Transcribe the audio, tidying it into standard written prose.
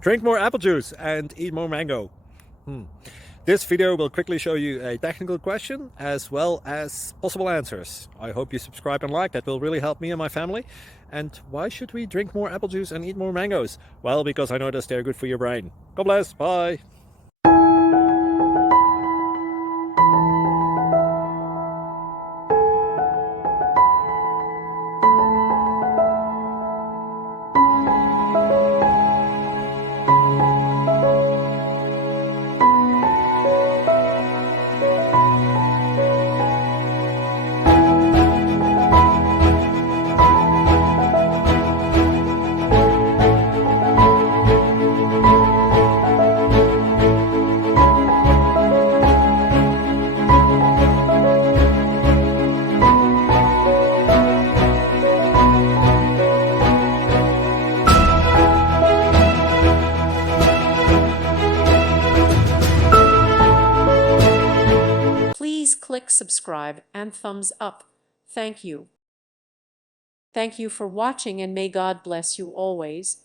Drink more apple juice and eat more mango. This video will quickly show you a technical question as well as possible answers. I hope you subscribe and like, that will really help me and my family. And why should we drink more apple juice and eat more mangoes? Well, because I noticed they're good for your brain. God bless, bye. Please click subscribe and thumbs up. Thank you. Thank you for watching, and may God bless you always.